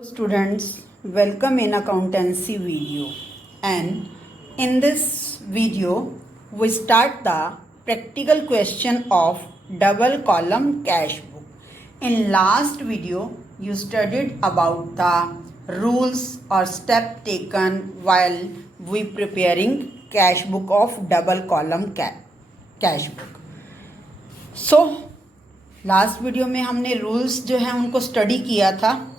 Students, welcome in accountancy video, and in this video we start the practical question of double column cash book. In last video you studied about the rules or step taken while we preparing cash book of double column cash book. So last video में हमने रूल्स जो है उनको स्टडी किया था,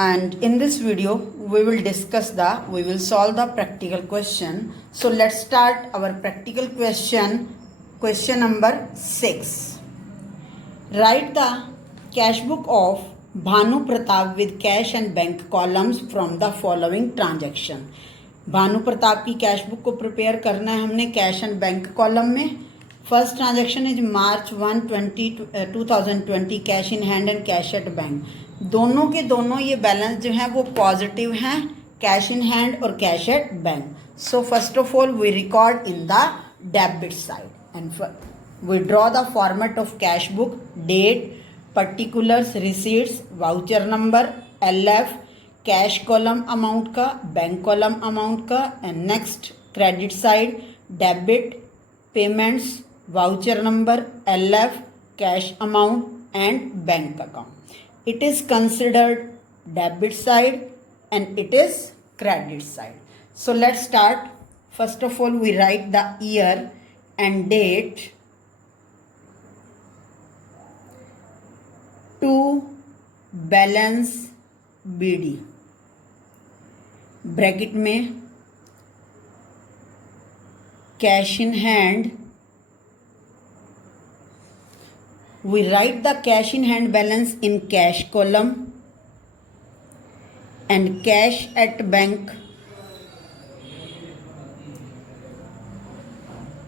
and in this video we will solve the practical question. So let's start our practical question number 6. Write the cash book of Bhanu Pratap with cash and bank columns from the following transaction. Bhanu प्रताप की cash book को प्रिपेयर करना है हमने cash and bank column में. First transaction is March 2020 cash in hand and cash at bank. दोनों के दोनों ये बैलेंस जो है वो पॉजिटिव हैं, कैश इन हैंड और cash at bank. So first of all we record in the debit side and we draw the format of cash book, date, particulars, receipts, voucher number, LF, cash column amount का, bank column amount का. And next credit side, debit, payments, voucher number, LF, cash amount and bank account. It is considered debit side and it is credit side. So let's start. First of all we write the year and date to balance BD. Bracket में cash in hand. We write the cash in hand balance in cash column and cash at bank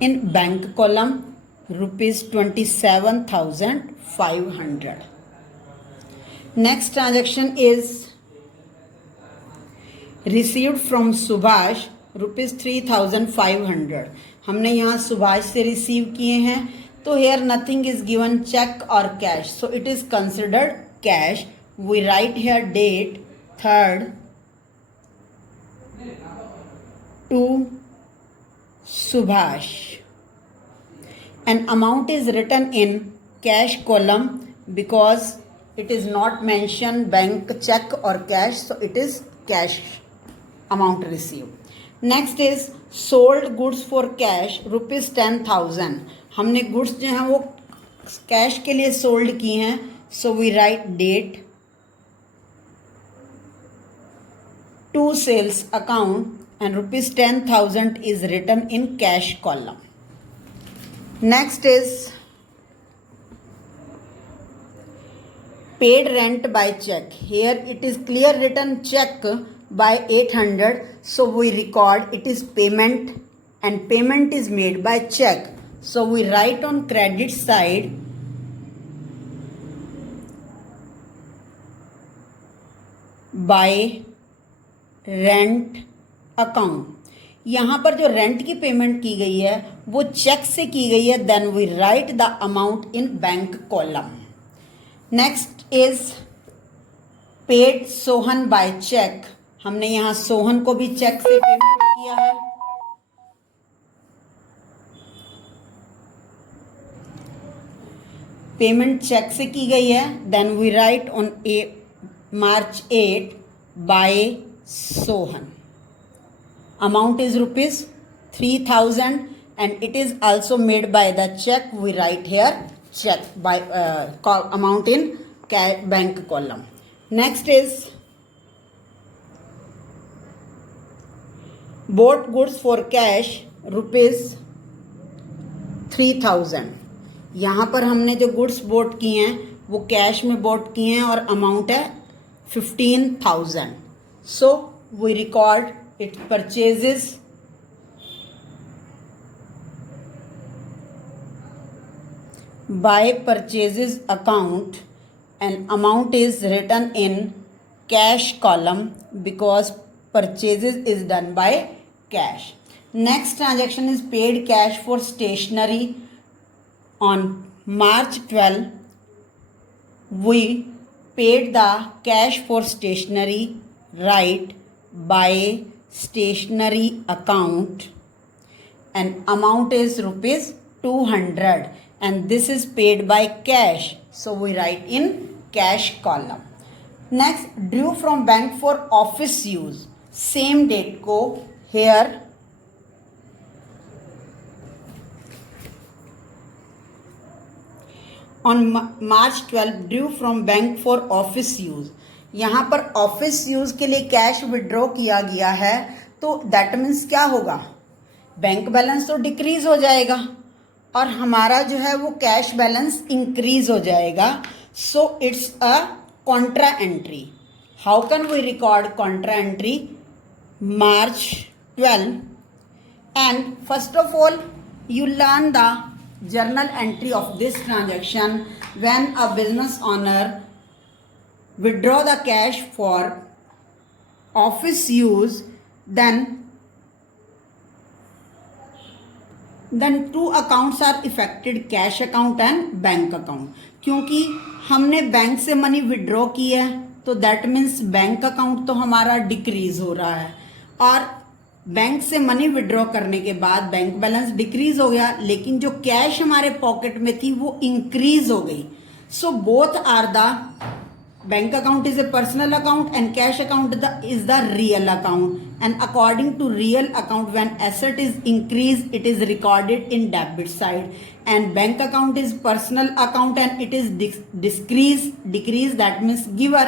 in bank column rupees 27,500. Next transaction is received from Subhash rupees 3,500. हमने यहाँ सुभाष से रिसीव किए हैं. तो here nothing is given, check or cash, so it is considered cash. We write here date 3rd to Subhash and amount is written in cash column because it is not mentioned bank, check or cash, so it is cash amount received. Next is sold goods for cash rupees 10,000. हमने गुड्स जो हैं वो कैश के लिए sold किए हैं. So we write date to sales account and rupees 10,000 is written in cash column. Next is paid rent by cheque. Here it is clear written cheque by 800, so we record it is payment and payment is made by check. So we write on credit side by rent account. यहाँ पर जो रेंट की पेमेंट की गई है वो चेक से की गई है. Then we write the amount in bank column. Next is paid Sohan by cheque. हमने यहाँ सोहन को भी चेक से पेमेंट किया है. पेमेंट चेक से की गई है. Then we write on March 8 by Sohan. Amount is rupees 3,000 and it is also made by the cheque. We write here cheque by amount in bank column. Next is bought goods for cash rupees 3,000. यहाँ पर हमने जो goods boat किए हैं वो कैश में बोट किए हैं और अमाउंट है 15,000. So we record it purchases by purchases account and amount is written in cash column because purchases is done by cash. Next transaction is paid cash for stationery on March 12. We paid the cash for stationery, right, by stationery account, and amount is rupees 200, and this is paid by cash, so we write in cash column. Next, drew from bank for office use, same date को here on March 12 due from bank for office use. यहाँ पर office use के लिए cash withdraw किया गया है, तो that means क्या होगा, बैंक बैलेंस तो डिक्रीज हो जाएगा और हमारा जो है वो कैश बैलेंस इंक्रीज हो जाएगा. So it's a contra entry. How can we record contra entry? March 12, and first of all you learn the journal entry of this transaction. When a business owner withdraw the cash for office use, then two accounts are affected, cash account and bank account. क्योंकि हमने बैंक से money withdraw की है तो that means bank account तो हमारा डिक्रीज हो रहा है, और बैंक से मनी विड्रॉ करने के बाद बैंक बैलेंस डिक्रीज हो गया, लेकिन जो कैश हमारे पॉकेट में थी वो इंक्रीज हो गई. So both are the bank account is a personal account and cash account is the real account. And according to real account, when asset is increase it is recorded in debit side, and bank account is personal account and it is decrease, that means giver,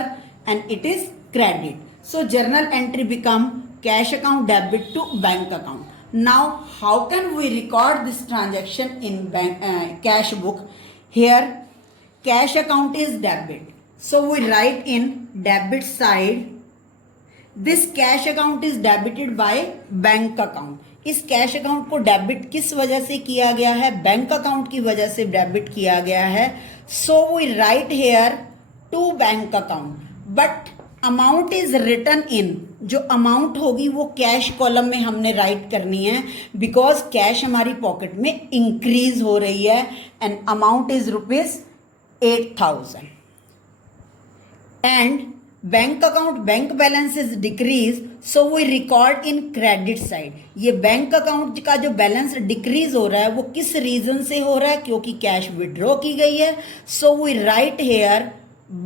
and it is credit. So journal entry become cash account debit to bank account. Now how can we record this transaction in bank cash book? Here cash account is debit, so we write in debit side this cash account is debited by bank account. इस cash account को डेबिट किस वजह से किया गया है? Bank account की वजह से डेबिट किया गया है. So we write here to bank account, but amount is written in. जो अमाउंट होगी वो कैश कॉलम में हमने राइट करनी है, बिकॉज कैश हमारी पॉकेट में इंक्रीज हो रही है and amount is rupees 8,000. And bank account bank balance is decrease, so we record in credit side. ये बैंक अकाउंट का जो बैलेंस डिक्रीज हो रहा है वो किस रीजन से हो रहा है? क्योंकि कैश विड्रॉ की गई है. So we write here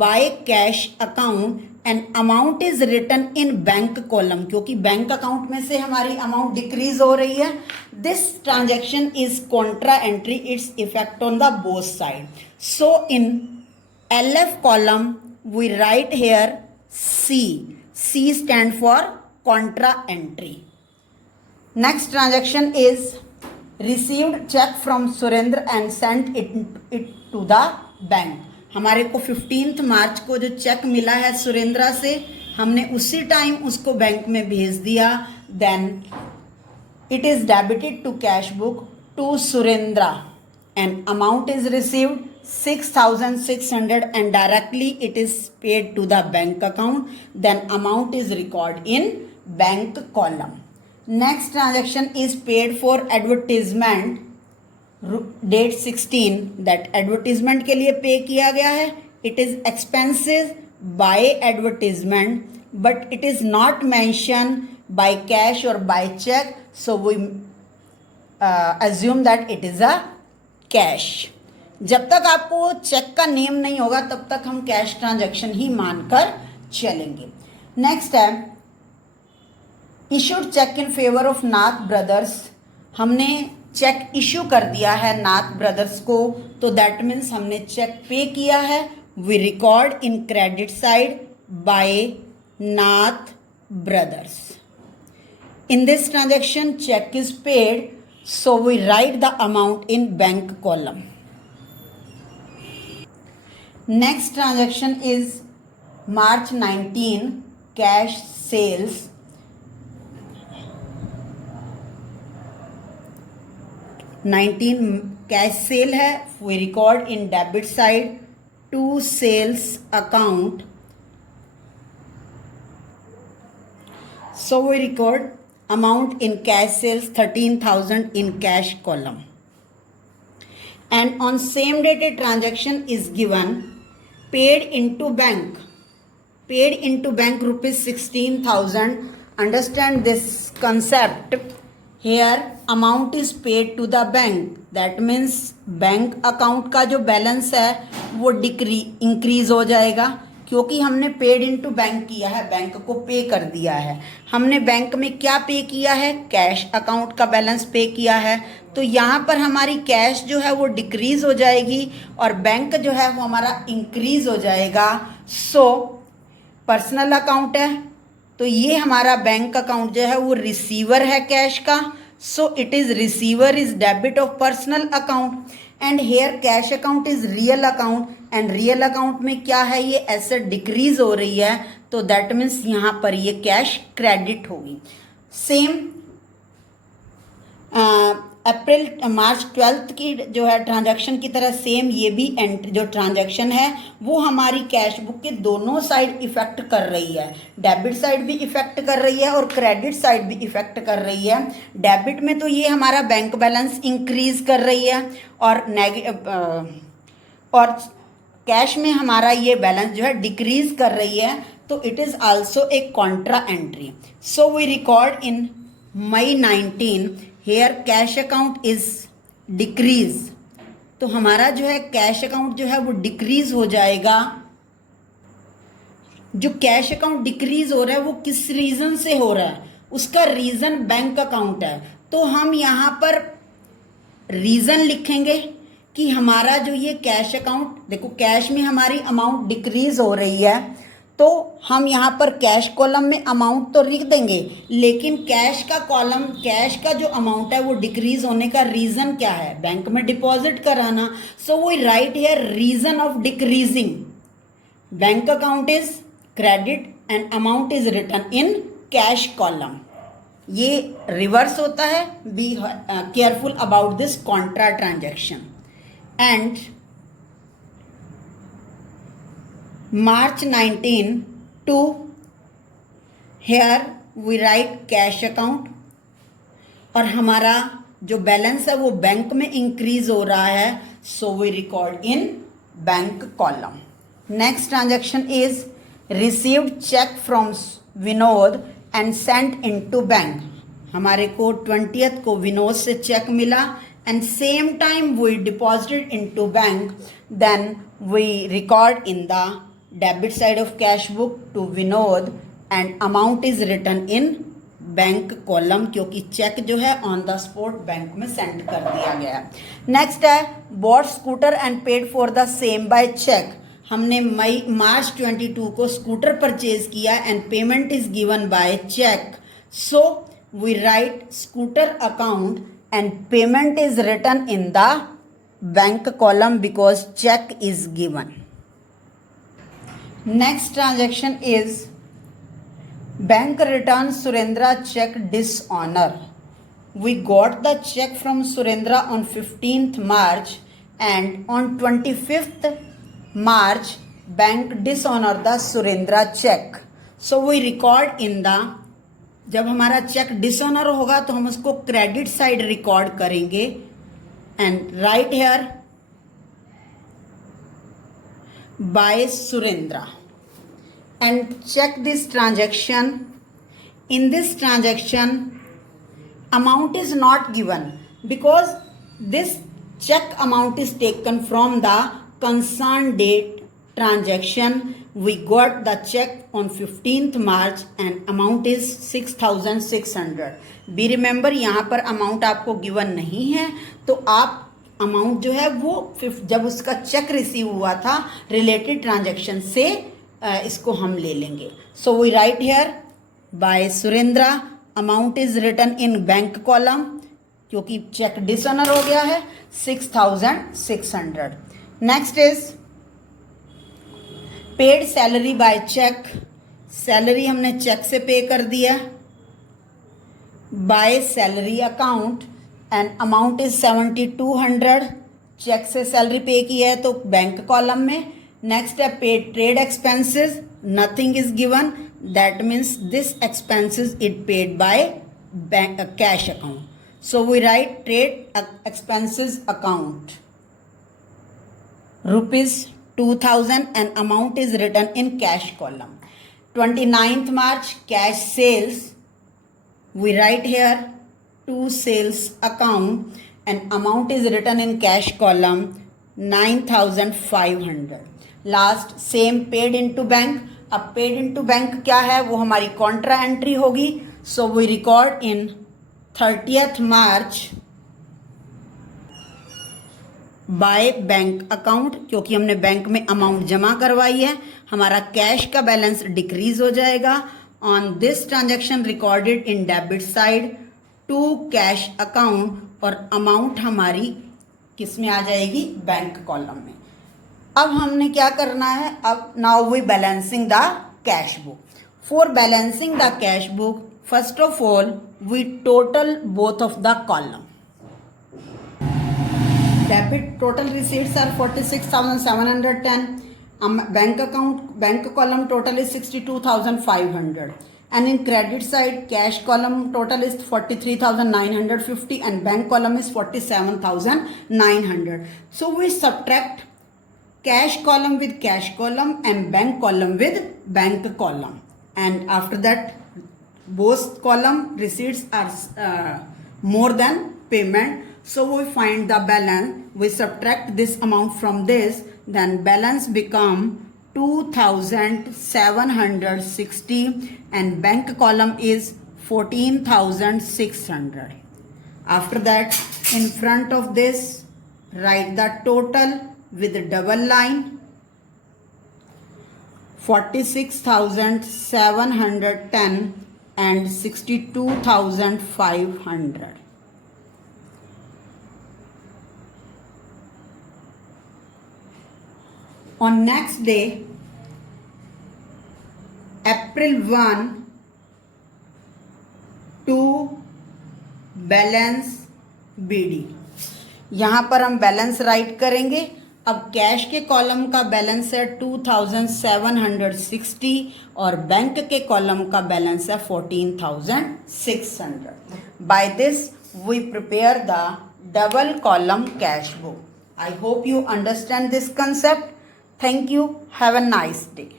by cash account and amount is written in bank column, क्योंकि बैंक अकाउंट में से हमारी अमाउंट डिक्रीज हो रही है. This transaction is contra entry, its effect on the both side. So in LF column we write here C. C stand for contra entry. Next transaction is received check from Surendra and sent it to the bank. हमारे को 15 मार्च को जो चेक मिला है सुरेंद्रा से, हमने उसी टाइम उसको बैंक में भेज दिया. Then it is debited to cash book to Surendra and amount is received 6,600 and directly it is paid to the bank account. Then amount is recorded in bank column. Next transaction is paid for advertisement, date 16, that advertisement के लिए पे किया गया है. It is expenses by advertisement but it is not mentioned by cash or by check, so we assume that it is a cash. जब तक आपको चेक का नेम नहीं होगा तब तक हम कैश ट्रांजैक्शन ही मानकर चलेंगे. नेक्स्ट है issued cheque in favour of Nath brothers. हमने चेक इशू कर दिया है नाथ ब्रदर्स को, तो दैट मीन्स हमने चेक पे किया है. We record in credit side by Nath brothers. In this transaction cheque is paid, so we write the amount in bank column. Next transaction is March 19 cash sales. 19 cash sale है, we record in debit side to sales account. So we record amount in cash sales 13,000 in cash column. And on same date a transaction is given paid into bank rupees 16,000. Understand this concept. Here amount is paid to the bank. That means bank account का जो बैलेंस है वो increase हो जाएगा, क्योंकि हमने paid into bank किया है, बैंक को पे कर दिया है। हमने बैंक में क्या पे किया है? कैश अकाउंट का बैलेंस पे किया है। तो यहाँ पर हमारी कैश जो है वो डिक्रीज हो जाएगी और बैंक जो है वो हमारा इंक्रीज हो जाएगा। सो पर्सनल अकाउंट है तो ये हमारा बैंक अकाउंट जो है वो रिसीवर है कैश का। So it is receiver is debit of personal account and here cash account is real account and real account में क्या है? ये एसेट डिक्रीज हो रही है, तो दैट मीन्स यहाँ पर ये कैश क्रेडिट होगी। सेम मार्च 12 की जो है ट्रांजैक्शन की तरह सेम ये भी जो ट्रांजैक्शन है वो हमारी कैश बुक के दोनों साइड इफेक्ट कर रही है। डेबिट साइड भी इफेक्ट कर रही है और क्रेडिट साइड भी इफेक्ट कर रही है। डेबिट में तो ये हमारा बैंक बैलेंस इंक्रीज कर रही है और कैश में हमारा ये बैलेंस जो है डिक्रीज कर रही है, तो it is also a contra entry. So we record in May 19 here cash account is decrease. तो हमारा जो है कैश अकाउंट जो है वो डिक्रीज हो जाएगा। जो कैश अकाउंट डिक्रीज हो रहा है वो किस रीजन से हो रहा है? उसका रीजन बैंक अकाउंट है। तो हम यहाँ पर रीजन लिखेंगे कि हमारा जो ये कैश अकाउंट, देखो कैश में हमारी अमाउंट डिक्रीज हो रही है, तो हम यहाँ पर कैश कॉलम में अमाउंट तो लिख देंगे, लेकिन कैश का जो अमाउंट है वो डिक्रीज होने का रीजन क्या है? बैंक में डिपॉजिट कराना। So we write here reason of decreasing. Bank account is credit and amount is written in cash column. ये रिवर्स होता है। Be careful about this contra transaction. And March 19 to here we write cash account और हमारा जो बैलेंस है वो बैंक में increase हो रहा है, so we record in bank column. Next transaction is received cheque from Vinod and sent into bank. हमारे को 20th को विनोद से चेक मिला and same time we deposited into bank, then we record in the debit side of cash book to Vinod and amount is written in bank column, क्योंकि cheque जो है on the spot bank में send कर दिया गया। Next है bought scooter and paid for the same by cheque. हमने March 22 को स्कूटर परचेज किया and payment is given by cheque. So we write scooter account and payment is written in the bank column because check is given. Next transaction is bank returns Surendra check dishonor. We got the check from Surendra on 15th March and on 25th March bank dishonor the Surendra check. So we record in the, जब हमारा check dishonour होगा तो हम उसको credit side रिकॉर्ड करेंगे and write here by Surendra and cheque this transaction. In this transaction amount is not given because this check amount is taken from the concerned date transaction. We got the check on 15th March and amount is 6,600. Be remember यहाँ पर amount आपको given नहीं है, तो आप अमाउंट जो है वो जब उसका चेक रिसीव हुआ था रिलेटेड ट्रांजैक्शन से इसको हम ले लेंगे. So we write here by Surendra, amount is written in bank column क्योंकि चेक डिसऑनर हो गया है 6,600. Next is paid salary by cheque. Salary हमने चेक से पे कर दिया by salary account and amount is 7,200. Cheque से सैलरी पे की है तो बैंक कॉलम में. नेक्स्ट है paid trade expenses, nothing is given, that means this expenses it paid by bank cash account. So we write trade expenses account rupees 2000 and amount is written in cash column. 29th March cash sales, we write here to sales account and amount is written in cash column 9500. Last same paid into bank. अब paid into bank क्या है, वो हमारी contra entry होगी. So we record in 30th March by bank account, क्योंकि हमने बैंक में अमाउंट जमा करवाई है, हमारा कैश का बैलेंस डिक्रीज हो जाएगा. On this transaction recorded in debit side to cash account, और अमाउंट हमारी किस में आ जाएगी, बैंक कॉलम में. अब हमने क्या करना है, अब now we balancing the cash book. For balancing the cash book, first of all we total both of the column. Debit total receipts are 46,710. Bank account, bank column total is 62,500. And in credit side, cash column total is 43,950 and bank column is 47,900. So we subtract cash column with cash column and bank column with bank column. And after that, both column receipts are more than payment. So we find the balance, we subtract this amount from this, then balance become 2,760 and bank column is 14,600. After that, in front of this, write the total with a double line, 46,710 and 62,500. On next day, April 1, to balance BD. यहाँ पर हम balance right करेंगे. अब कैश के कॉलम का balance है 2,760 और बैंक के कॉलम का बैलेंस है 14,600. By this we prepare the double column cash book. I hope you understand this concept. Thank you. Have a nice day.